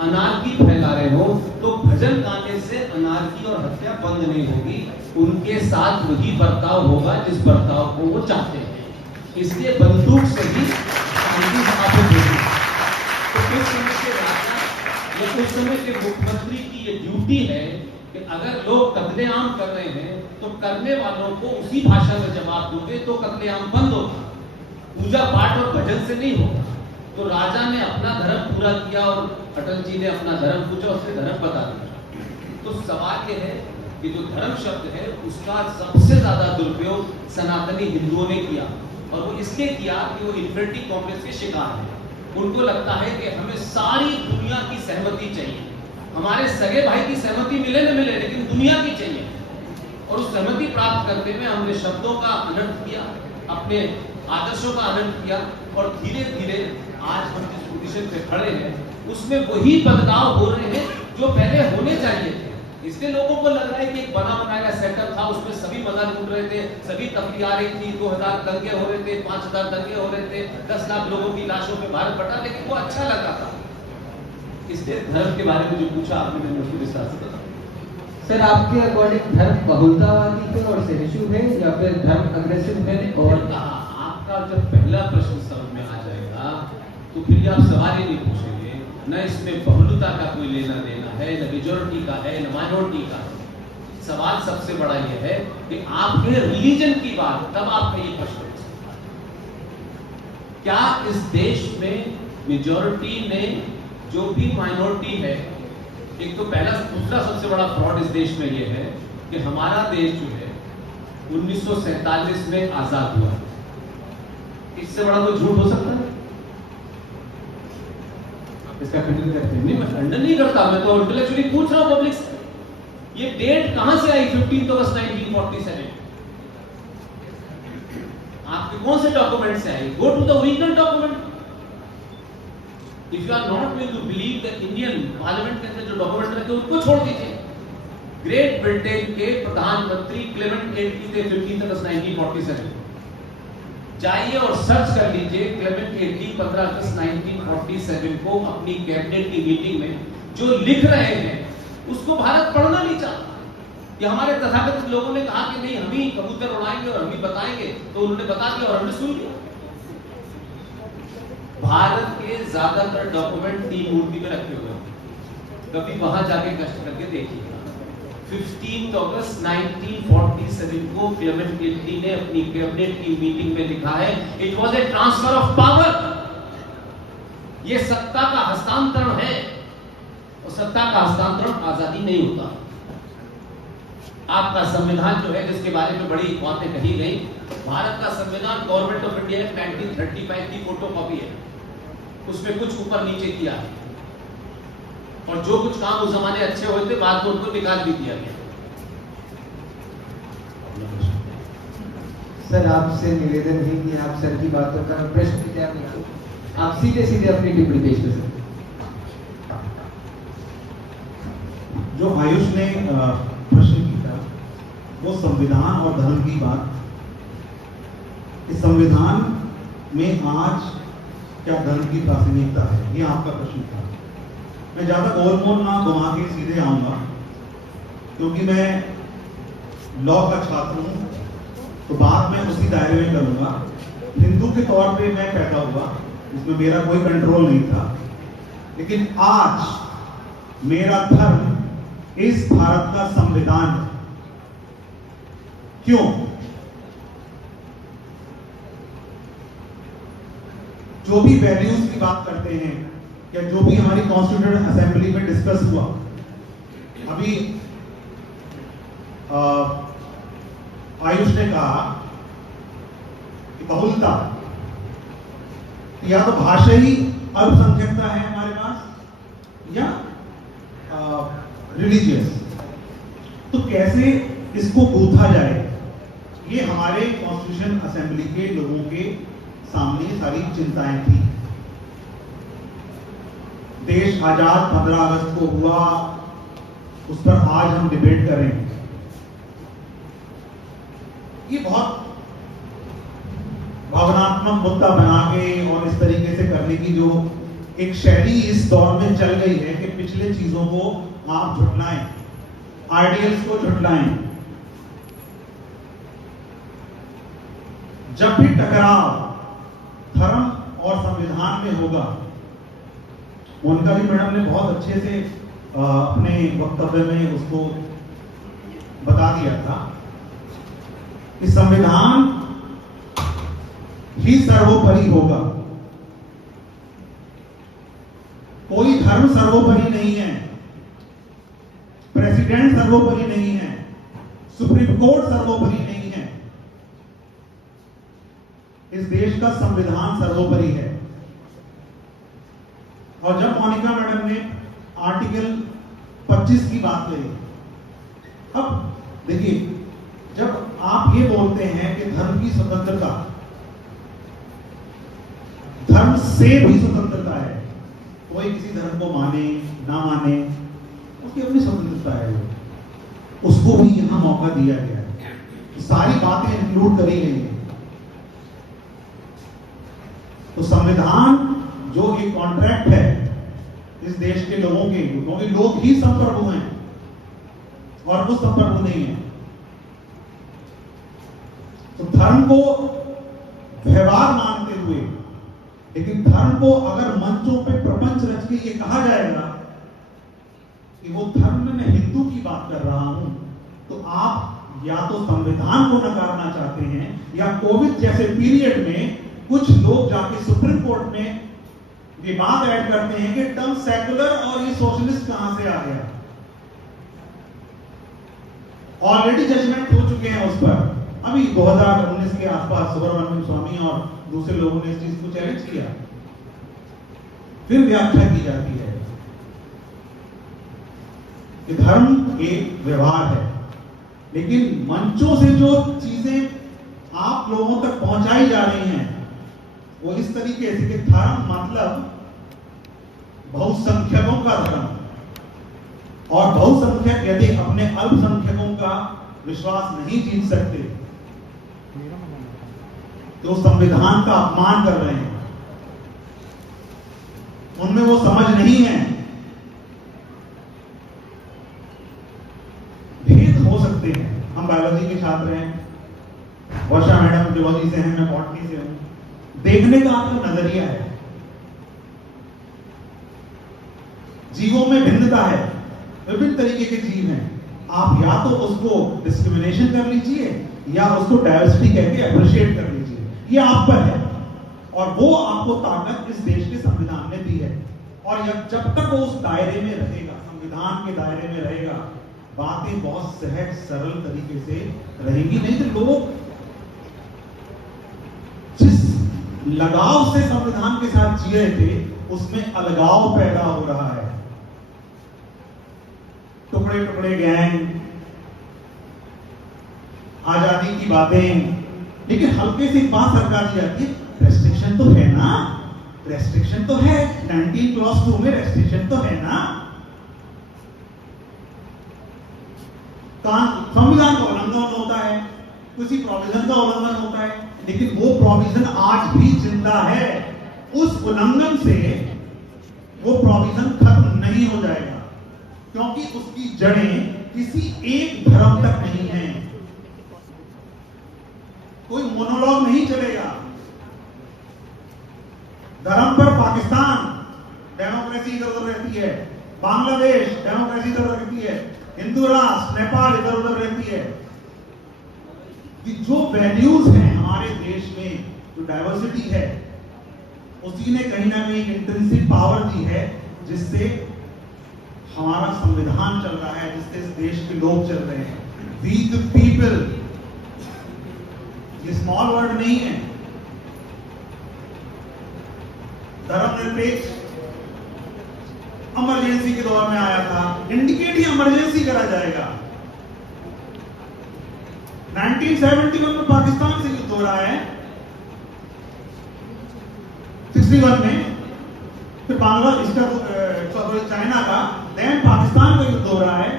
अनारकी फैला रहे हो, तो भजन गाने से अनारकी और हत्या बंद नहीं होगी। उनके साथ वही बर्ताव होगा जिस बर्ताव को वो चाहते हैं। इसलिए बंदूक से ही शांति स्थापित होगी। तो उस समय के राजा या उस समय के मुख्यमंत्री की ये ड्यूटी है कि अगर लोग कत्लेआम कर रहे हैं तो करने वालों को उसी भाषा में जवाब दोगे तो कत्लेआम बंद होगा। पूजा पाठ और भजन से नहीं होगा। तो राजा ने अपना धर्म पूरा किया और अटल जी ने अपना धर्म पूछा, उसने धर्म बता दिया। तो सवाल यह है कि जो धर्म शब्द है उसका सबसे ज्यादा दुरुपयोग सनातनी हिंदुओं ने किया, और वो इसलिए किया कि वो इन्फिनिटी कॉम्प्लेक्स के शिकार हैं। उनको लगता है कि हमें सारी दुनिया की सहमति चाहिए, हमारे सगे भाई की सहमति मिले न मिले लेकिन दुनिया की चाहिए। और उस सहमति प्राप्त करने में हमने शब्दों का अनर्थ किया, अपने आदर्शों का अनर्थ किया, और धीरे धीरे आज हम जिस पोजीशन पे खड़े हैं उसमें वही बदलाव हो रहे हैं जो पहले होने चाहिए थे। इसलिए लोगों को लग रहा है कि एक बना बनाया सेटअप था, उसमें सभी मजा लूट रहे थे, सभी तफरी आ रही थी, 2000 दंगे हो रहे थे, 5000 दंगे हो रहे थे, 10 लाख लोगों की लाशों पे भारत बटा, लेकिन वो अच्छा लगा था। इसलिए धर्म के बारे में जो पूछा आपने, मैंने उसको विस्तार से बताया। सर, आपके अकॉर्डिंग धर्म बहुलतावादी है और सहिष्णु है या फिर धर्म अग्रेसिव है? और आपका जब पहला प्रश्न समझ में आ जाएगा तो फिर आप सवाल ही नहीं पूछेंगे। न इसमें बहुलता का कोई लेना देना है, न मेजॉरिटी का है, न माइनॉरिटी का है। सवाल सबसे बड़ा यह है कि आपके रिलीजन की बात, तब आपका ये प्रश्न हो सकता है। क्या इस देश में मेजॉरिटी ने जो भी माइनॉरिटी है, एक तो पहला, दूसरा सबसे बड़ा फ्रॉड इस देश में यह है कि हमारा देश जो है 1947 में आजाद हुआ। इससे बड़ा कोई झूठ हो सकता है? इसका खंडन करते हैं? नहीं, मैं खंडन नहीं करता, मैं तो इंटेलेक्चुअली पूछ रहा हूं पब्लिक से। ये डेट कहां से आई 15 अगस्त 1947? आपके कौन से डॉक्यूमेंट से आई? Go to the original document. If you are not going to believe the Indian parliament के अंदर जो डॉक्यूमेंट रखे उनको छोड़ दीजिए। ग्रेट ब्रिटेन के प्रधानमंत्री क्लेमेंट एटली थे 15 अगस्त 1947। जाइए और सर्च कर लीजिए क्लेमेंट एटली 15 अगस्त 1947 को अपनी कैबिनेट की मीटिंग में जो लिख रहे हैं उसको भारत पढ़ना नहीं चाहता। ये हमारे तथाकथित लोगों ने कहा कि नहीं, हम ही कबूतर उड़ाएंगे और हम ही बताएंगे, तो उन्होंने बता दिया और हमने सुन लिया। भारत के ज्यादातर डॉक्यूमेंट 3 मूर्ति में रखे हुए हैं, कभी वहां जाके कष्ट करके देखिएगा। 15 अगस्त 1947 को क्लेमेंट एटली ने अपनी कैबिनेट की मीटिंग में लिखा है, it was a transfer of power. ये सत्ता का हस्तांतरण है, और सत्ता का हस्तांतरण आजादी नहीं होता। आपका संविधान जो है, जिसके बारे में बड़ी बातें कही गई, भारत का संविधान गवर्नमेंट ऑफ इंडिया 1935 की फोटोकॉपी है। उसमें कुछ ऊपर नीचे किया है, और जो कुछ काम उस जमाने अच्छे हुए थे बाद में उनको निकाल भी दिया गया। सर, आपसे निवेदन है कि आप सर की बातों का प्रश्न की तैयार नहीं, आप सीधे सीधे अपनी टिप्पणी पेश कर सकते। जो आयुष ने प्रश्न किया वो संविधान और धर्म की बात। इस संविधान में आज क्या धर्म की प्रासंगिकता है, ये आपका प्रश्न था। मैं ज्यादा गोलमोल ना घुमा के सीधे आऊंगा, क्योंकि मैं लॉ का छात्र हूं, तो बात मैं उसी दायरे में करूंगा। हिंदू के तौर पे मैं पैदा हुआ, इसमें मेरा कोई कंट्रोल नहीं था, लेकिन आज मेरा धर्म इस भारत का संविधान है। क्यों? जो भी वैल्यूज की बात करते हैं या जो भी हमारी कॉन्स्टिट्यूएंट असेंबली में डिस्कस हुआ, अभी आयुष ने कहा कि बहुलता, या तो भाषा ही अल्पसंख्यकता है हमारे पास, या रिलीजियस। तो कैसे इसको गूंथा जाए, ये हमारे कॉन्स्टिट्यूशन असेंबली के लोगों के सामने सारी चिंताएं थी। देश आजाद 15 अगस्त को हुआ, उस पर आज हम डिबेट कर रहे हैं। ये बहुत भावनात्मक मुद्दा बना के और इस तरीके से करने की जो एक शैली इस दौर में चल गई है कि ऐसे चीजों को आप झुटलाएं, आइडियल्स को झुटलाएं। जब भी टकराव धर्म और संविधान में होगा, मोनिका जी मैडम ने बहुत अच्छे से अपने वक्तव्य में उसको बता दिया था कि संविधान ही सर्वोपरि होगा। कोई धर्म सर्वोपरि नहीं है, प्रेसिडेंट सर्वोपरि नहीं है, सुप्रीम कोर्ट सर्वोपरि नहीं है। इस देश का संविधान सर्वोपरि है। और जब मोनिका मैडम ने आर्टिकल 25 की बात कही, अब देखिए, जब आप ये बोलते हैं कि धर्म की स्वतंत्रता, धर्म से भी स्वतंत्रता है, कोई किसी धर्म को माने ना माने उसकी अपनी स्वतंत्रता है, उसको भी यहां मौका दिया गया है, सारी बातें इंक्लूड करी गई हैं। तो संविधान जो एक कॉन्ट्रैक्ट है इस देश के लोगों के, क्योंकि लोग ही संप्रभु हैं और वो संप्रभु नहीं है। तो धर्म को व्यवहार मानते हुए, लेकिन धर्म को अगर मंचों पे प्रपंच रच के ये कहा जाएगा कि वो धर्म में मैं हिंदू की बात कर रहा हूं, तो आप या तो संविधान को नकारना चाहते हैं, या कोविड जैसे पीरियड में कुछ लोग जाके सुप्रीम कोर्ट में ये बात ऐड करते हैं कि टर्म सेकुलर और ये सोशलिस्ट कहां से आ गया। ऑलरेडी जजमेंट हो चुके हैं उस पर। अभी 2019 के आसपास सुब्रमण्यम स्वामी और दूसरे लोगों ने इस चीज को चैलेंज किया, फिर व्याख्या की जाती है कि धर्म एक व्यवहार है। लेकिन मंचों से जो चीजें आप लोगों तक पहुंचाई जा रही हैं वो इस तरीके से कि धर्म मतलब बहुसंख्यकों का धर्म, और बहुसंख्यक यदि अपने अल्पसंख्यकों का विश्वास नहीं जीत सकते तो संविधान का अपमान कर रहे हैं। उनमें वो समझ नहीं है। भेद हो सकते हैं। हम बायोलॉजी के छात्र हैं, वर्षा मैडम जियोलॉजी से हैं, मैं बॉटनी से हूं। देखने का आपका नजरिया है। जीवों में भिन्नता है, विभिन्न तरीके के जीव हैं। आप या तो उसको डिस्क्रिमिनेशन कर लीजिए या उसको डाइवर्सिटी कह के अप्रिशिएट कर लीजिए, ये आप पर है। और वो आपको ताकत इस देश के संविधान ने दी है। और जब तक वो उस दायरे में रहेगा, संविधान के दायरे में रहेगा, बातें बहुत सहज सरल तरीके से रहेंगी। नहीं तो लोग जिस लगाव से संविधान के साथ जी रहे थे उसमें अलगाव पैदा हो रहा है। टुकड़े टुकड़े गैंग, आजादी की बातें, लेकिन हल्के से एक बात सरकार की जाती है, रेस्ट्रिक्शन तो है ना, रेस्ट्रिक्शन तो है, 19 क्लॉज 2 में रेस्ट्रिक्शन तो है ना। संविधान का उल्लंघन होता है, किसी प्रोविजन का उल्लंघन होता है, लेकिन वो प्रोविजन आज भी जिंदा है। उस उल्लंघन से वो प्रोविजन खत्म नहीं हो जाएगा, क्योंकि उसकी जड़ें किसी एक धर्म तक नहीं है। कोई मोनोलॉग नहीं चलेगा। धर्म पर पाकिस्तान डेमोक्रेसी इधर उधर रहती है, बांग्लादेश डेमोक्रेसी इधर उधर रहती है, हिंदू राष्ट्र नेपाल इधर उधर रहती है। कि जो वैल्यूज हैं हमारे देश में, जो डाइवर्सिटी है, उसी ने कहीं ना कहीं इंट्रिंसिक पावर दी है, जिससे हमारा संविधान चल रहा है, जिससे इस देश के लोग चल रहे हैं। वी द पीपल, ये स्मॉल वर्ड नहीं है। धर्मनिरपेक्ष इमरजेंसी के दौर में आया था, इंडिकेट ही इमरजेंसी करा जाएगा। 1971 में पाकिस्तान से युद्ध हो रहा है, 61 में, फिर बांग्लादेश का, चाइना का, देन पाकिस्तान का युद्ध हो रहा है।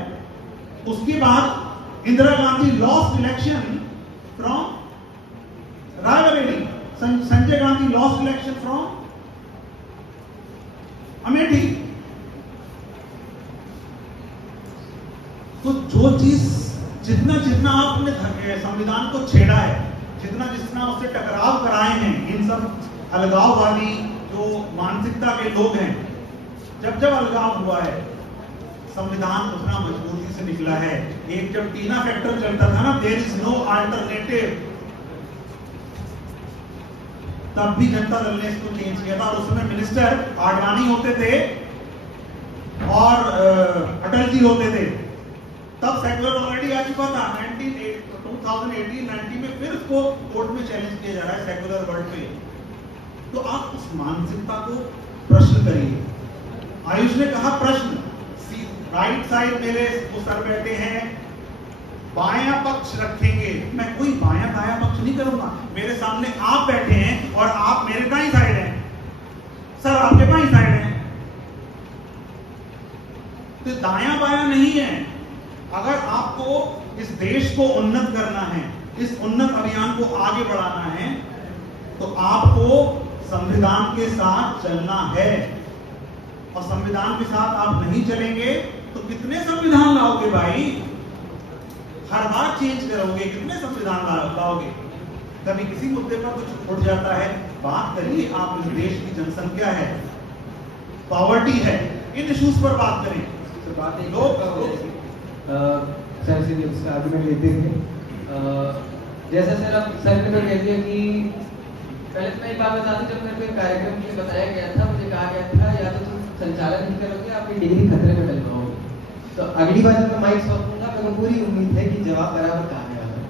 उसके बाद Indira Gandhi lost election from Raebareli, Sanjay Gandhi lost election from Amethi. तो जो चीज जितना जितना आपने संविधान को छेड़ा है, जितना जितना उससे टकराव कराए हैं इन सब अलगाववादी जो मानसिकता के लोग हैं, जब जब अलगाव हुआ है संविधान उतना मजबूती से निकला है। एक जब टीना फैक्टर चलता था ना, देयर इज नो अल्टरनेटिव, तब भी जनता दल ने इसको चेंज किया था और उस समय मिनिस्टर आडवाणी होते थे और अटल जी होते थे। तब सेकुलर ऑलरेडी आ चुका था 2018-19 में, फिर उसको कोर्ट में चैलेंज किया जा रहा है सेकुलर वर्ल्ड पे। तो आप उस मानसिकता को प्रश्न करिए। आयुष ने कहा प्रश्न, राइट साइड मेरे वो सर बैठे हैं, बायां पक्ष रखेंगे, मैं कोई बायां दायां पक्ष नहीं करूंगा। मेरे सामने आप बैठे हैं और आप मेरे दाईं साइड हैं, सर आपके बाईं साइड हैं, तो दायां बायां नहीं है। अगर आपको इस देश को उन्नत करना है, इस उन्नत अभियान को आगे बढ़ाना है, तो आपको संविधान के साथ चलना है। और संविधान के साथ आप नहीं चलेंगे तो कितने संविधान लाओगे भाई, हर बार चेंज करोगे, कितने संविधान लाओगे। कभी किसी मुद्दे पर कुछ उठ जाता है, बात करिए आप, इस देश की जनसंख्या है, पॉवर्टी है, इन इश्यूज पर बात करें। तो बात एक लोग सर से उसका आर्गुमेंट लेते थे। जैसा सर अब सर ने तो कहते हैं कि पहले तो मैं एक बात बता दूं, जब मेरे को एक कार्यक्रम के लिए बताया गया था, मुझे कहा गया था या तो तुम संचालन नहीं करोगे, आपकी डिग्री खतरे में डलवाओगे। तो अगली बार जब मैं माइक सौंपूंगा, मेरे को पूरी उम्मीद है कि जवाब बराबर कहा गया है।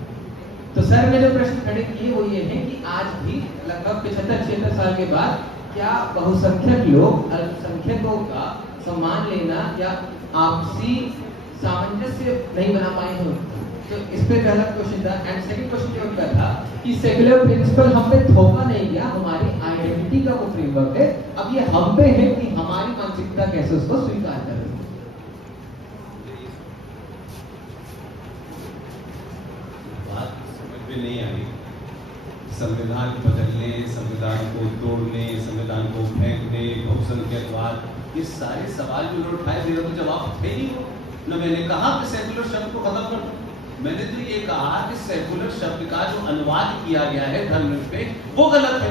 तो सर ने जो प्रश्न खड़े किए वो ये है कि आज भी लगभग 75-76 साल के बाद क्या बहुसंख्यक लोग अल्पसंख्यकों का सम्मान लेना या आपसी सामंजस्य नहीं बना पाए हो। तो इस पे पहला क्वेश्चन था। एंड सेकंड क्वेश्चन ये उनका था कि सेक्युलर प्रिंसिपल हम पे थोपा नहीं गया, हमारी आइडेंटिटी का वो फ्रेमवर्क है, अब ये हम पे है कि हमारी मानसिकता कैसे उसको स्वीकार करें। बात समझ में नहीं आई। संविधान बदलने, संविधान को तोड़ने, संविधान को फेंकने, बहुसंख्यकवाद, ये सारे सवाल जो उन्होंने उठाए, मेरा तो जवाब थे ही वो न। मैंने कहा कि सेकुलर शब्द को खत्म कर दो, मैंने तो ये कहा कि सेकुलर शब्द का जो अनुवाद किया गया है धर्मनिरपेक्ष, वो गलत है।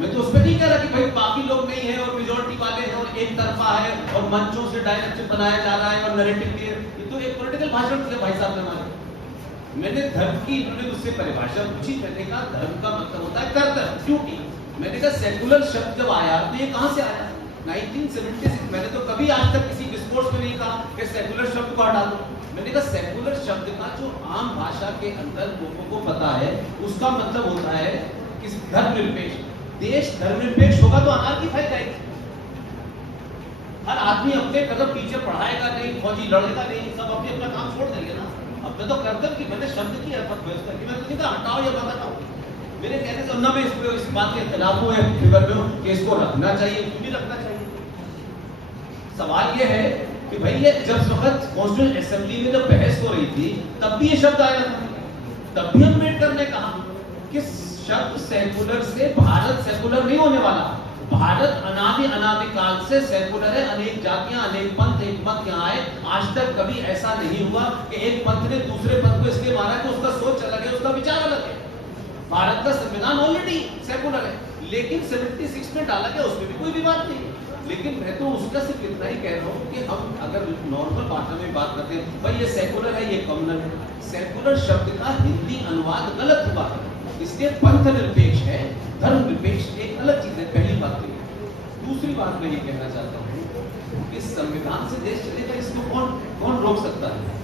मैं तो उस पर नहीं कह रहा कि भाई बाकी लोग नहीं है और मेजोरिटी वाले हैं और एक तरफा है और मंचों से डायरेक्टिव बनाया जा रहा है और नैरेटिव के, ये तो एक पॉलिटिकल भाषण थे भाई साहब ने हमारे। मैंने धर्म की, इन्होंने मुझसे परिभाषा पूछी, मैंने कहा धर्म का मतलब होता है कर्तव्य, क्योंकि मैंने कहा सेकुलर शब्द जब आया तो ये कहां से आया, 1976। मैंने तो कभी आज तक किसी डिस्कोर्स में नहीं कहा कि सेकुलर शब्द को हटा दो। मैंने कहा सेकुलर शब्द का जो आम भाषा के अंदर लोगों को पता है, उसका मतलब होता है कि धर्मनिरपेक्ष देश। धर्मनिरपेक्ष होगा तो अनार्की फैल जाएगी, हर आदमी अपने कदम टीचर पढ़ाएगा नहीं, फौजी लड़ेगा नहीं, सब अपने अपना काम छोड़ देंगे ना। अब तो कर्तव्य की मैंने शब्द की व्यवस्था की, मैंने तो नहीं कहा हटाओ या बताओ। मेरे कहने से न मैं इस बात के खिलाफ हूं, फिगर में हूं कि इसको रखना चाहिए, क्यों नहीं रखना चाहिए। सवाल ये है कि भाई ये जब वक्त कॉन्स्टिट्यूशन असेंबली में जब बहस हो रही थी, तब भी ये शब्द आया था, तब भी अम्बेडकर ने कहा कि शब्द सेकुलर से भारत सेकुलर नहीं होने वाला। भारत अनादिकाल से सेकुलर है, अनेक जातियां, अनेक पंथ, एक मत यहाँ आए। आज तक कभी ऐसा नहीं हुआ कि एक पंथ ने दूसरे पंथ को इसलिए मारा कि उसका सोच अलग है, उसका विचार अलग है। भारत का संविधान ऑलरेडी सेकुलर है, लेकिन 76 में डाला गया, उसमें भी कोई विवाद नहीं। लेकिन मैं तो उसका सिर्फ इतना ही कह रहा हूँ कि हम अगर नॉर्मल भाषा में बात करते हैं, भाई ये सेकुलर है, ये कम्युनल है। सेकुलर शब्द का हिंदी अनुवाद गलत हुआ है, इसलिए पंथ निरपेक्ष है, धर्म निरपेक्ष एक अलग चीज है। पहली बात तो ये। दूसरी बात मैं ये कहना चाहता हूँ कि संविधान से देश चलेगा, इसको कौन रोक सकता है।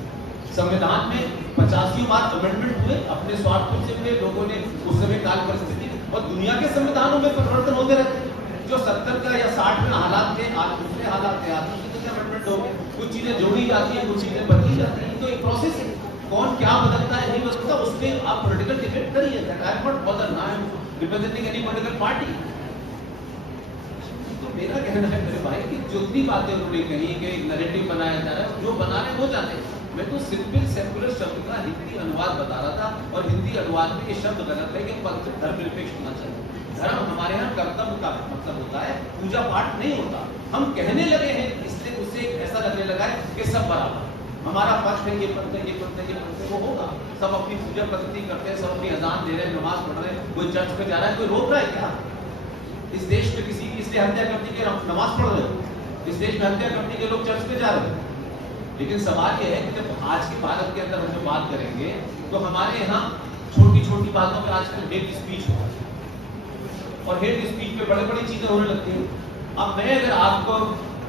संविधान में 85 बार अमेंडमेंट हुए, अपने स्वार्थ से हुए, लोगों ने उस समय काल परिस्थिति और दुनिया के संविधानों में परिवर्तन होते रहते हैं। जो 70 का या 60 में हालात थे, आज दूसरे हालात थे, आज दूसरे अमेंडमेंट हो गए, कुछ चीजें जोड़ी जाती है, कुछ चीजें बदली जाती है। तो एक प्रोसेस है, कौन क्या बदलता है नहीं बदलता, उसके आप पॉलिटिकल डिबेट करिए। I am not bothered, I am representing any political party. तो मेरा कहना है मेरे भाई कि जितनी बातें उन्होंने कही कि नैरेटिव बनाया जा रहा है, जो बना रहे हो जाते हैं। मैं तो सिंपल सेकुलर शब्द का हिंदी अनुवाद बता रहा था, और हिंदी अनुवाद में ये शब्द गलत है कि पंथ धर्मनिरपेक्ष होना चाहिए। धर्म हमारे यहाँ कर्तव्य का मतलब होता है, पूजा पाठ नहीं होता। हम कहने लगे हैं इसलिए उससे ऐसा लगने लगा है कि सब बराबर। हमारा पंथ है, ये पंथ है, ये पंथ है, ये पंथ है, वो होगा। सब अपनी पूजा पद्धति करते हैं, सब अपनी अजान दे रहे हैं, नमाज पढ़ रहे हैं, कोई चर्च पे जा रहा है, कोई रोक रहा है क्या? इस देश में किसी की इसलिए हत्या करने के नमाज पढ़ रहे हो, इस देश में हत्या करने के लोग चर्च पे जा रहे हैं। लेकिन सवाल यह है कि जब आज की भारत के अंदर हम जो बात करेंगे तो हमारे यहाँ छोटी छोटी बातों पर आजकल हेट स्पीच हो रहा है और हेट स्पीच पे बड़ी बड़ी चीजें होने लगती हैं। अब मैं अगर आपको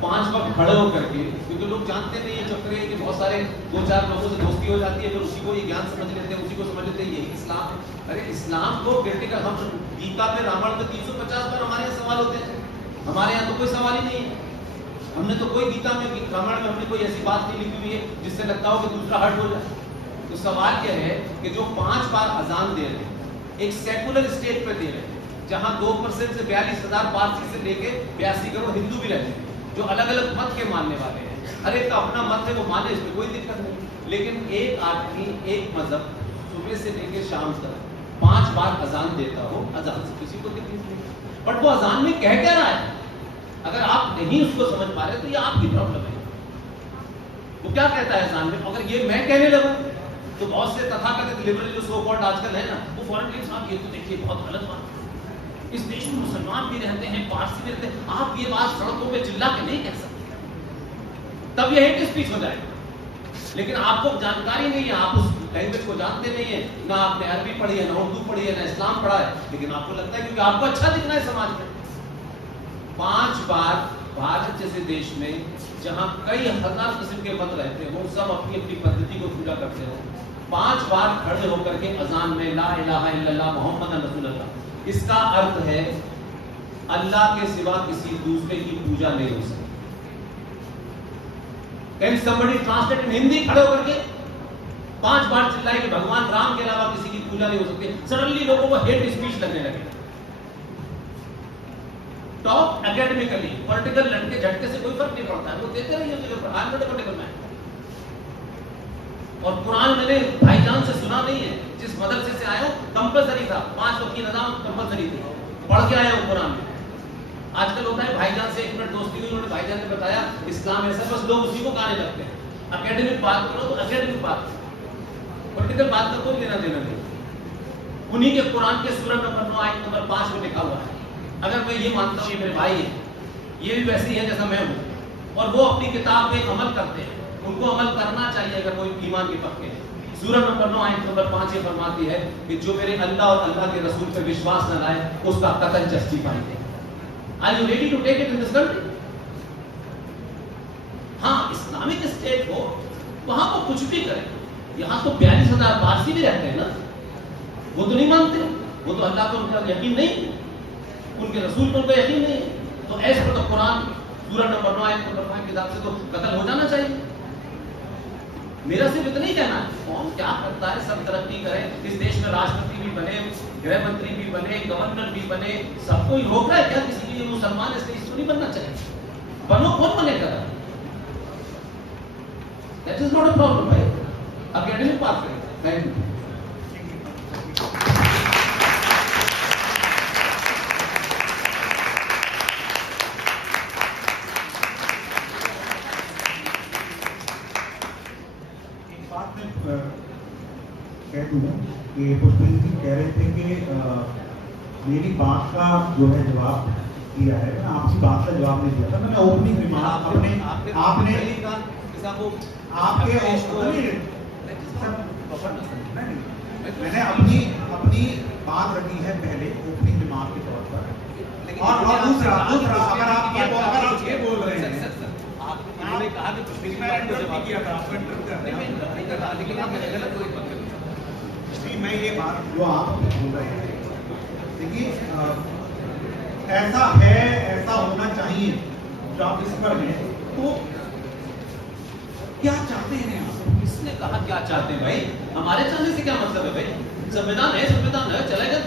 5 वक्त खड़े होकर के, क्योंकि लोग जानते नहीं है चक्कर है कि बहुत सारे 2-4 लोगों से दोस्ती हो जाती है, फिर उसी को ये ज्ञान समझ लेते हैं, उसी को समझ लेते हैं यही इस्लाम है। अरे इस्लाम को क्रिटिकल, हम गीता में, रामायण में 350 बार हमारे यहाँ सवाल होते हैं, हमारे यहाँ तो कोई सवाल ही नहीं है। हमने तो कोई गीता में, रामायण में हमने कोई ऐसी बात नहीं लिखी हुई है जिससे लगता हो कि दूसरा हट हो जाए। तो सवाल यह है कि जो 5 बार अजान दे रहे हैं एक सेकुलर स्टेट पे दे रहे हैं, जहां 2% से 42,000 पारसी से लेके 82 करोड़ हिंदू भी रहते हैं, जो अलग अलग मत के मानने वाले हैं। हर एक का अपना मत है, वो माने, इसमें कोई दिक्कत नहीं। लेकिन एक आदमी एक मजहब सुबह से लेके शाम तक 5 बार अजान देता हो, अजान से किसी को दिक्कत नहीं, बट वो अजान में कह क्या रहा है? अगर आप नहीं उसको समझ पा रहे तो ये आपकी प्रॉब्लम है। वो क्या कहता है अजान में? अगर ये मैं कहने लगूं तो बहुत से तथाकथित लिबरल जो सो कॉल्ड आजकल है ना, वो फौरन के साथ ये तो देखिए बहुत गलत बात, इस देश में मुसलमान भी रहते हैं, पारसी भी रहते हैं, आप ये बात सड़कों पे चिल्ला के नहीं कह सकते, तब ये हेट स्पीच हो जाएगा। लेकिन आपको जानकारी नहीं है, आप उस लैंग्वेज को जानते नहीं है, ना आपने अरबी पढ़ी है, ना उर्दू पढ़ी है, ना इस्लाम पढ़ा है, लेकिन आपको लगता है क्योंकि आपको अच्छा दिखना है समाज में। 5 बार भारत जैसे देश में जहां कई हजार किस्म के मत रहते हो, सब अपनी अपनी पद्धति को पूरा करते हो, 5 बार खड़े होकर के अजान में ला इलाहा इल्लल्लाह मुहम्मद रसूलुल्लाह, इसका अर्थ है अल्लाह के सिवा किसी दूसरे की पूजा नहीं हो सकती। Can somebody translate in Hindi? खड़े होकर के 5 बार चिल्लाए कि भगवान राम के अलावा किसी की पूजा नहीं हो सकती। सडनली लोगों को हेट स्पीच लगने लगे। टॉप एकेडमिकली पॉलिटिकल लड़के झटके से कोई फर्क नहीं पड़ता है, वो देते रहिए मुझे प्रधान पॉलिटिकल मैन। और कुरान मैंने भाईजान से सुना नहीं है, जिस मदरसे से आया हूं कंपलसरी था, 5 वक्त की नमाज कंपलसरी थी, पढ़ के आया हूं कुरान में। आजकल होता है भाईजान से 1 मिनट दोस्ती हुई, उन्होंने भाईजान ने बताया इस्लाम ऐसा, बस लोग उसी को गाने लगते हैं। एकेडमिक बात करो तो एकेडमिक बात, पॉलिटिकल बात का कोई लेना देना नहीं। उन्हीं के कुरान के सूरह नंबर 9 आयत नंबर 5 में लिखा हुआ है, अगर मैं ये मानता हूँ ये मेरे भाई है, ये भी वैसे ही है जैसा मैं हूँ, और वो अपनी किताब में अमल करते हैं, उनको अमल करना चाहिए अगर कोई ईमान के पक्के है। सूरह नंबर 9 आयत नंबर 5 ये फरमाती है कि जो मेरे अल्लाह और अल्लाह के रसूल पर विश्वास न लाए उसका कतल जस्टिफाई है। Are you ready to take it in this country? हाँ, इस्लामिक स्टेट हो वहां को कुछ भी करें, यहाँ तो 42,000 पारसी भी रहते हैं ना, वो तो नहीं मानते, वो तो अल्लाह को उनका यकीन नहीं, उनके रसूल पर उनका यकीन नहीं, तो ऐसे पर तो कुरान सूरह नंबर 9 आयत नंबर 5 के हिसाब से तो कत्ल हो जाना चाहिए। मेरा सिर्फ इतना ही कहना है, कौन क्या करता है, सब तरक्की करें, इस देश में राष्ट्रपति भी बने, गृह मंत्री भी बने, गवर्नर भी बने, सबको ही रोक रहा है क्या किसी के लिए? मुसलमान इसलिए इसको नहीं बनना चाहिए, बनो, कौन बनेगा? That is not a problem भाई, एकेडमिक बात करें। Thank you. कह दूं कि पुष्पिंदर जी कह रहे थे कि मेरी बात का जो है जवाब दिया है, मैं आपकी बात का जवाब नहीं दिया था, मैंने ओपनिंग रिमार्क आपने मैंने अपनी बात रखी है पहले ओपनिंग रिमार्क के तौर पर, और दूसरा अगर आप ये बोल रहे हैं, आपने कहा कि कुछ भी जवाब किया था, आपको इंटरप्ट कर रहा, लेकिन आप गलत कोई बात नहीं, मैं ये बात जो आप बोल रहे हैं, देखिए ऐसा है, ऐसा होना चाहिए, जो आप इस पर हैं, तो क्या चाहते हैं आप? किसने कहा क्या चाहते हैं भाई? हमारे चाहने से क्या मतलब है भाई? संविधान है, संविधान है, चलेगा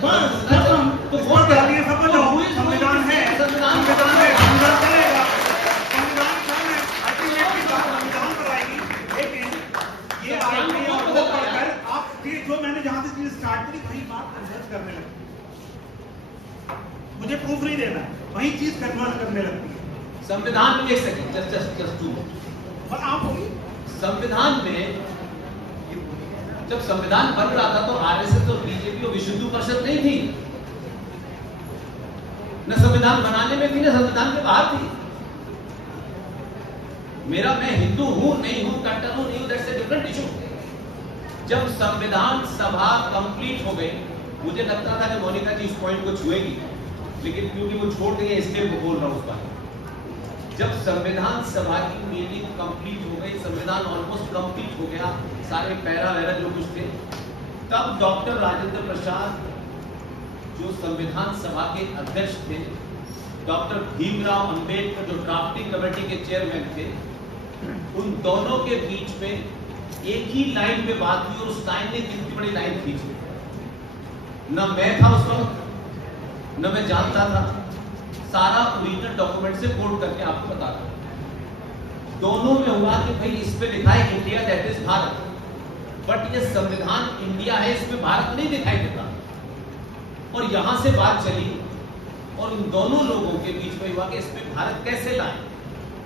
तो वोट कर दिए, संविधान है, संविधान चलेगा, संविधान कराएगी, लेकिन ये आप जो मैंने जहां से चीज स्टार्ट करी वही बात कन्वर्ट करने लगती है, मुझे प्रूफ नहीं देना है, वही चीज कन्वर्ट करने लगती है। संविधान में एक सेकंड, जस्ट 2 और आप संविधान में जब संविधान बन रहा था तो आरएसएस और बीजेपी और विश्व हिंदू परिषद नहीं थी, न संविधान बनाने में थी, न संविधान के बाहर थी। मैं हिंदू हूं नहीं हूं, कट्टर हूं नहीं हूं, दैट्स ए डिफरेंट इशू। जब संविधान सभा कंप्लीट हो गई, मुझे लगता था कि मोनिका जी इस पॉइंट को छुएगी, लेकिन क्योंकि वो छोड़ गई इसलिए वो बोल रहा हूं उस बारे में। जब संविधान सभा की मीटिंग कंप्लीट हो गई, संविधान ऑलमोस्ट कंप्लीट हो गया, सारे पैरा वैरा जो कुछ थे, तब डॉक्टर राजेंद्र प्रसाद जो संविधान सभा के अध्यक्ष थे, डॉक्टर भीमराव अंबेडकर जो ड्राफ्टिंग कमेटी के चेयरमैन थे, उन दोनों के बीच में एक ही लाइन पे बात हुई और उस लाइन ने कितनी बड़ी लाइन खींची। न मैं था उस वक्त, न मैं जानता था, सारा ओरिजिनल डॉक्यूमेंट से कोट करके आपको बता रहा। दोनों में हुआ कि भाई इस पे लिखा है India that is Bharat, but ये संविधान इंडिया है, इसमें भारत नहीं दिखाई देता। और यहां से बात चली और उन दोनों लोगों के बीच में हुआ कि इसमें भारत कैसे लाए।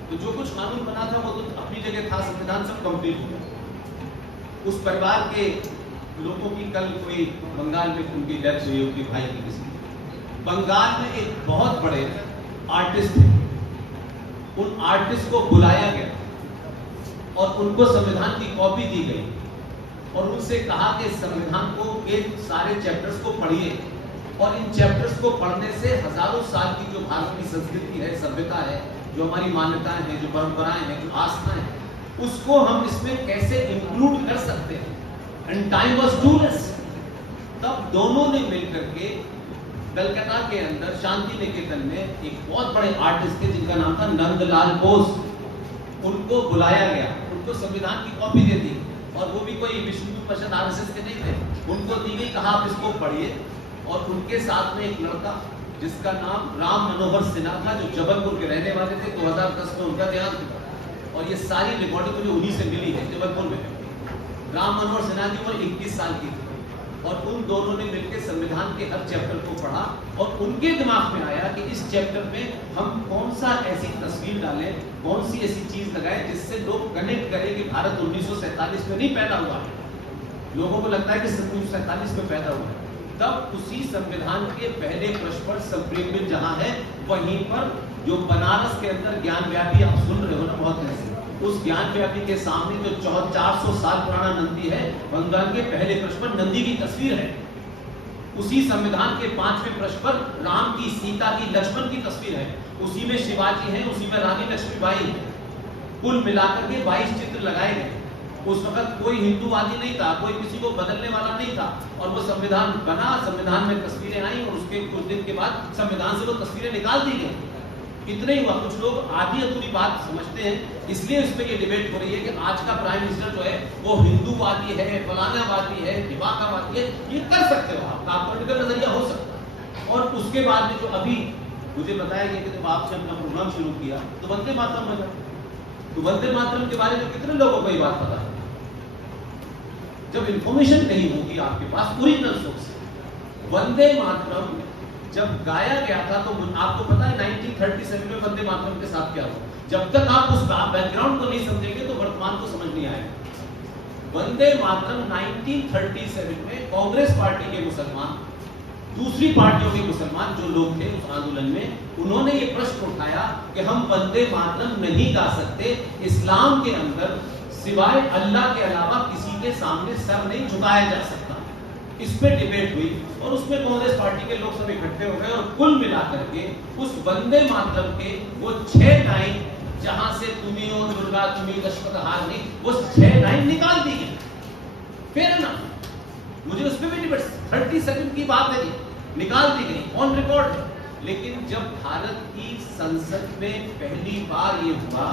तो जो कुछ कानून बना था वो तो अपनी जगह था, संविधान सब कंप्लीट हो गया। उस परिवार के लोगों की कल कोई बंगाल में उनकी डेथ हुई उनके भाई की किसी, बंगाल में एक बहुत बड़े आर्टिस्ट थे, उन आर्टिस्ट को बुलाया गया और उनको संविधान की कॉपी दी गई और उनसे कहा कि संविधान को के सारे चैप्टर्स को पढ़िए और इन चैप्टर्स को पढ़ने से हजारों साल की जो भारत की संस्कृति है, सभ्यता है, जो हमारी मान्यताएं हैं, जो परंपराएं हैं, जो आस्थाएं हैं, उसको हम इसमें कैसे इंक्लूड कर सकते हैं। And time was too less. तब दोनों ने मिलकर के कलकत्ता के अंदर शांति निकेतन में एक बहुत बड़े आर्टिस्ट थे जिनका नाम था नंदलाल बोस, उनको बुलाया गया, उनको संविधान की कॉपी दे दी और वो भी कोई विश्व हिंदू परिषद आरएसएस के नहीं थे, उनको दी गई, कहा आप इसको पढ़िए। और उनके साथ में एक लड़का जिसका नाम राम मनोहर सिन्हा था, जो जबलपुर के रहने वाले थे, 2010 में उनका देहांत हुआ और ये सारी रिकॉर्डिंग मुझे उन्हीं से मिली है, जबलपुर में। राम मनोहर सिन्हा की उम्र 21 साल की थी और उन दोनों ने मिलकर संविधान के हर चैप्टर को पढ़ा और उनके दिमाग में आया कि इस चैप्टर में हम कौन सा ऐसी तस्वीर डालें, कौन सी ऐसी चीज लगाएं जिससे लोग कनेक्ट करें कि भारत 1947 में नहीं पैदा हुआ है, लोगों को लगता है कि 1947 में पैदा हुआ है। तब उसी संविधान के पहले पृष्ठ पर संप्रेमित जहां है, वहीं पर जो बनारस के अंदर ज्ञान व्यापी आप सुन रहे हो ना बहुत ऐसे, उस ज्ञान व्यापी के सामने जो 400 साल पुराना नंदी है, बंगाल के पहले पृष्ठ पर नंदी की तस्वीर है। उसी संविधान के 5वें पृष्ठ पर राम की, सीता की, लक्ष्मण की तस्वीर है। उसी में शिवाजी है, उसी में रानी लक्ष्मीबाई है। कुल मिलाकर के 22 चित्र लगाए गए। उस वक्त कोई हिंदूवादी नहीं था, कोई किसी को बदलने वाला नहीं था और वो संविधान बना, संविधान में तस्वीरें आई और उसके कुछ दिन के बाद संविधान से वो तस्वीरें निकाल दी गई। इतने ही हुआ। कुछ लोग आधी अधूरी बात समझते हैं, इसलिए इस पे ये डिबेट हो रही है कि आज का प्राइम मिनिस्टर जो है वो हिंदूवादी है, फलानावादी है, दिवाकावादी है। ये कर सकते हो आप, पॉलिटिकल नजरिया हो सकता है। और उसके बाद में जो अभी मुझे बताया गया कि जब आपने अपना प्रोग्राम शुरू किया तो वंदे मातरम बजा, तो वंदे मातरम के बारे में कितने लोगों को ये बात पता है? जब इंफॉर्मेशन नहीं होगी आपके पास ओरिजिनल सोर्स, वंदे मातरम जब गाया गया था तो आपको पता है 1937 में वंदे मातरम के साथ क्या हुआ। जब तक आप उस बैकग्राउंड को नहीं समझेंगे तो वर्तमान को समझ नहीं आएगा। वंदे मातरम 1937 में कांग्रेस पार्टी के मुसलमान, दूसरी पार्टियों के मुसलमान जो लोग थे उस आंदोलन में, उन्होंने ये प्रश्न उठाया कि हम वंदे मातरम नहीं गा सकते, इस्लाम के अंदर सिवाय अल्लाह के अलावा किसी के सामने सर नहीं झुकाया जा सकता। इस पे डिबेट हुई और उसमें कांग्रेस पार्टी के लोग सब इकट्ठे हो गए और कुल मिलाकर के उस वंदे मातरम के वो 6 लाइन, जहां से तुम्ही हो दुर्गा तुम्ही दशरथ हारनी, वो 6 लाइन निकाल दी गई। फिर ना मुझे उस पे भी डिबेट, 30 सेकंड की बात है, निकाल दी गई, ऑन रिकॉर्ड है। लेकिन जब भारत की संसद में पहली बार ये हुआ,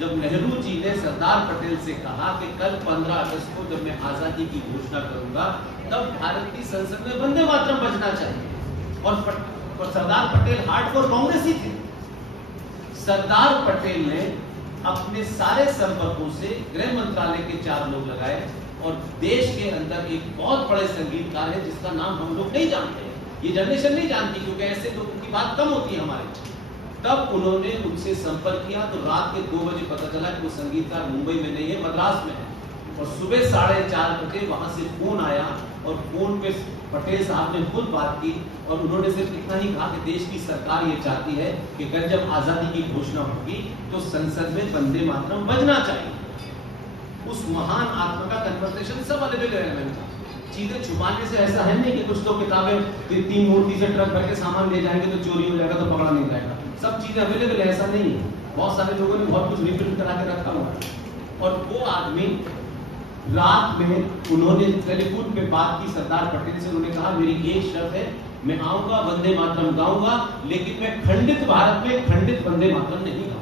जब नेहरू जी ने सरदार पटेल से कहा कि कल 15 अगस्त को जब मैं आजादी की घोषणा करूंगा तब भारत की संसद में वंदे मातरम बजना चाहिए। और सरदार पटेल हार्डकोर कांग्रेसी थे। सरदार पटेल ने अपने सारे संपर्कों से गृह मंत्रालय के 4 लोग लगाए और देश के अंदर एक बहुत बड़े संगीतकार है जिसका नाम हम लोग नहीं जानते, ये जनरेशन नहीं जानती क्योंकि ऐसे लोगों की बात कम होती है हमारे। तब उन्होंने उनसे संपर्क किया तो रात के 2 बजे पता चला कि वो संगीतकार मुंबई में नहीं है, मद्रास में है। और सुबह 4:30 बजे वहां से फोन आया और फोन पे पटेल साहब ने खुद बात की और उन्होंने सिर्फ इतना ही कहा कि देश की सरकार ये चाहती है कि कल जब आजादी की घोषणा होगी तो संसद में वंदे मातरम बजना चाहिए। उस महान आत्मा का कन्वर्सेशन सब अवेलेबल था। चीजें छुपाने से ऐसा है नहीं कि कुछ तो किताबें 3 मूर्ति से ट्रक भर के सामान ले जाएंगे तो चोरी हो जाएगा तो पकड़ा नहीं जाएगा। सब चीजें अवेलेबल है, ऐसा नहीं है। बहुत सारे लोगों ने बहुत कुछ रिप्रिंट करा के रखा हुआ है। और वो आदमी रात में उन्होंने टेलीफोन पे बात की सरदार पटेल से। उन्होंने कहा मेरी एक शर्त है, मैं आऊंगा वंदे मातरम गाऊंगा, लेकिन मैं खंडित भारत में खंडित वंदे मातरम नहीं गाऊंगा।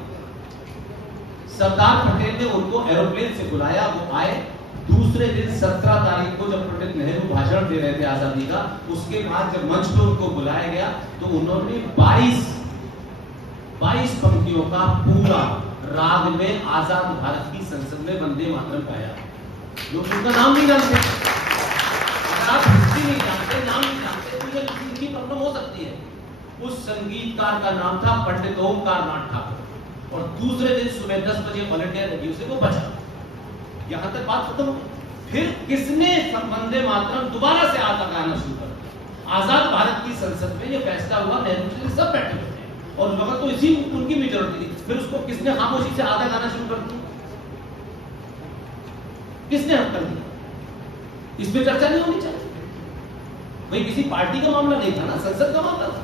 सरदार पटेल ने उनको एरोप्लेन से बुलाया, वो आए। दूसरे दिन 17 तारीख को जब पंडित नेहरू भाषण दे रहे थे आजादी का, उसके बाद जब मंच पे उनको बुलाया गया तो उन्होंने 22 पंक्तियों का पूरा राग में आजाद भारत की संसद में वंदे मातरम गाया। लोग उनका नाम नहीं जानते, अगर आप हिस्ट्री नहीं जानते, नाम नहीं जानते तो ये इनकी प्रॉब्लम हो सकती है। उस संगीतकार का नाम था पंडित ओमकार नाथ ठाकुर और दूसरे दिन सुबह 10 बजे ऑल इंडिया रेडियो से वो बचा। यहां तक बात खत्म हो गई। फिर किसने वंदे मातरम दोबारा से आधा गाना शुरू कर दिया? आजाद भारत की संसद में ये फैसला हुआ, नेहरू जी सब बैठे हुए थे और वक्त तो इसी उनकी मेजॉरिटी थी। फिर उसको किसने खामोशी से आधा गाना शुरू कर दिया? किसने हम कर दिया? इस पे चर्चा नहीं होनी चाहिए। भाई किसी पार्टी का मामला नहीं था ना, संसद का मामला था।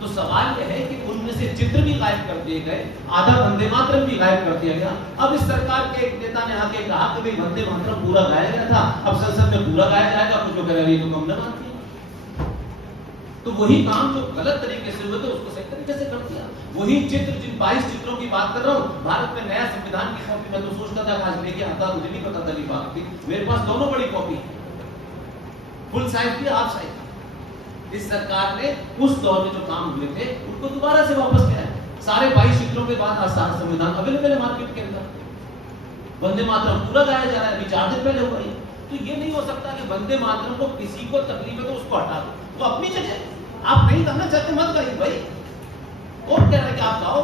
तो सवाल यह है कि उनमें से चित्र भी गायब कर दिए गए, आधा वंदे मातरम भी गायब कर दिया गया। अब इस सरकार के एक नेता ने आके कहा कि भाई वंदे मातरम पूरा गाया गया था, अब संसद में पूरा गाया जाएगा। कुछ लोग कह रहे हैं तो कम न मानती है। तो वही काम जो गलत तरीके से हुए थे उसको सही तरीके से कर दिया। वही चित्र, जिन 22 चित्रों की बात कर रहा हूँ, भारत में नया संविधान की कॉपी मैं तो सोचता था आज लेके आता, मुझे नहीं पता था ये बात थी। मेरे पास दोनों बड़ी कॉपी है, फुल साइज की, हाफ साइज। इस सरकार ने उस दौर में जो काम हुए थे उनको दोबारा से वापस किया है। सारे 22 चित्रों के बाद आज सारा संविधान अवेलेबल है मार्केट के अंदर। वंदे मातरम पूरा गाया जा रहा है, अभी 4 दिन पहले हुआ है। तो ये नहीं हो सकता कि वंदे मातरम को किसी को तकलीफ है तो उसको हटा दो। तो अपनी जगह आप नहीं गाना चाहते मत गाइए भाई, और कह रहे हैं कि आप गाओ,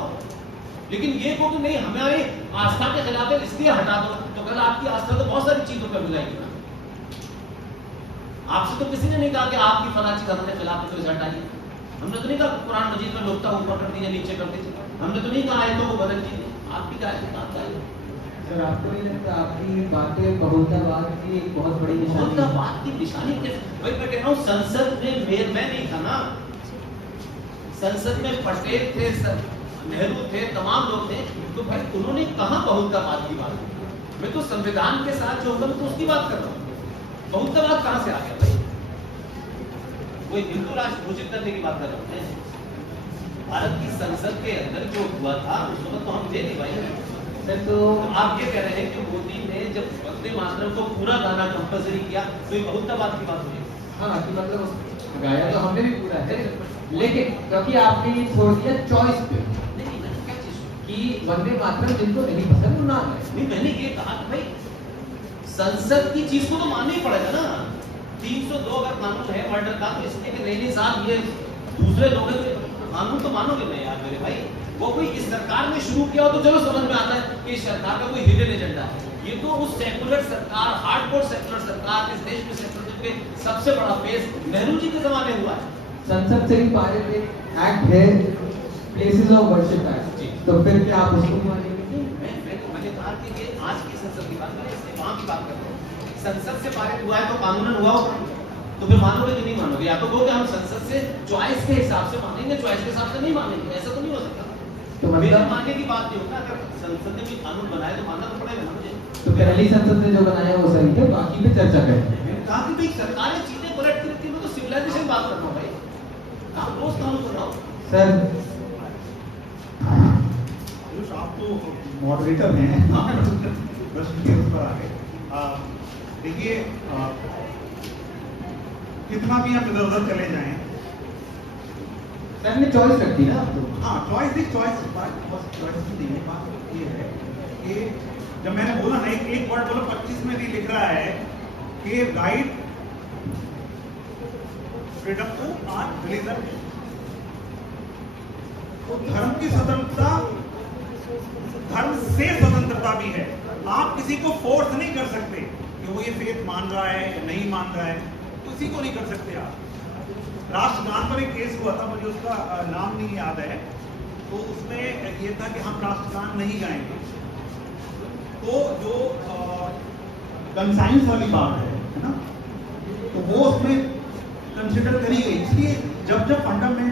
लेकिन ये को कि नहीं हमारी आस्था के खिलाफ है इसलिए हटा दो। तो कल आपकी आस्था तो बहुत सारी चीजों पर मिलाएगी ना। आपसे तो किसी ने नहीं कहा कि आपकी फला चीज हमारे खिलाफ है तो इसे हटाइए। हमने तो नहीं कहा कुरान मजीद में नुक्ता ऊपर कर दीजिए, नीचे कर दीजिए। हमने तो नहीं कहा आयतों को बदल दीजिए। आपकी क्या है? सर आपको नहीं लगता आपकी बातें बहुलतावाद की एक बहुत बड़ी निशानी? बहुलतावाद की निशानी भाई मैं कह रहा हूँ, संसद में मैं नहीं था ना, संसद में पटेल थे, नेहरू थे, तमाम लोग थे। तो भाई उन्होंने कहा बहुलतावाद की बात? मैं तो संविधान के साथ जो होगा मैं तो उसकी बात कर रहा हूँ। बहुलतावाद कहां से आ गया भाई? कोई हिंदू राष्ट्र घोषित करने की बात कर रहे हैं। भारत की संसद के अंदर जो हुआ था उस वक्त तो हम थे नहीं भाई। सर तो आप ये कह रहे हैं कि मोदी ने जब वंदे मातरम को पूरा गाना कंपल्सरी किया तो ये बहुलतावाद की बात हुई? हाँ, कि मतलब गाया तो हमने भी पूरा है, लेकिन क्योंकि आपने ये छोड़ दिया चॉइस पे कि वंदे मातरम जिनको नहीं पसंद ना है। नहीं, मैंने ये कहा कि भाई संसद की चीज को तो मानना ही पड़ेगा ना। 302 अगर कानून है मर्डर का तो इसलिए कि नहीं साहब ये दूसरे लोग कानून तो मानोगे नहीं यार मेरे भाई। वो कोई इस सरकार ने शुरू किया हो तो चलो समझ में आता है कि इस सरकार का कोई हिडन एजेंडा है। ये तो उस सेकुलर सरकार, हार्डकोर सेकुलर सरकार, इस देश में सेकुलरिज्म के सबसे बड़ा फेस नेहरू जी के जमाने हुआ है। संसद से ही पारित एक एक्ट है प्लेसेस ऑफ वर्शिप एक्ट, तो फिर क्या आप उसको मानेंगे? मैंने कहा कि ये आज की संसद की बात करें, इससे वहां की बात करते हैं। संसद से पारित हुआ है तो कानूनन हुआ होगा, तो फिर मानोगे कि नहीं मानोगे? या तो कहोगे हम संसद से चॉइस के हिसाब से मानेंगे, चॉइस के हिसाब से नहीं मानेंगे। ऐसा तो नहीं हो सकता। तो मतलब मानने की बात नहीं होता। अगर संसद ने भी कानून बनाए तो मानना तो पड़ेगा ना मुझे। तो पहली संसद ने जो बनाया वो सही है, बाकी पे चर्चा करें। कहा कि भाई सरकारें चीजें पलट करती है तो सिविलाइजेशन बात करना भाई, आप रोज कानून बनाओ। सर आप तो मॉडरेटर हैं, प्रश्न के उस पर आ गए। देखिए कितना भी हम इधर उधर चले जाएं, सर ने चॉइस रखी ना आप तो। हाँ चॉइस नहीं है। बात ये है कि जब मैंने बोला ना एक वर्ड बोला 25 में भी लिख रहा है कि right freedom to art religion. तो धर्म की स्वतंत्रता धर्म से स्वतंत्रता भी है। आप किसी को फोर्स नहीं कर सकते कि वो ये फेथ मान रहा है या नहीं मान रहा है, किसी को नहीं कर सकते आप। राष्ट्रगान पर एक केस हुआ था, मुझे उसका नाम नहीं याद है, तो उसमें ये था कि हम राष्ट्रगान नहीं गाएंगे। तो जो कंसाइंस वाली बात है ना, तो वो उसमें कंसिडर करी गई। इसलिए जब फंडामेंटल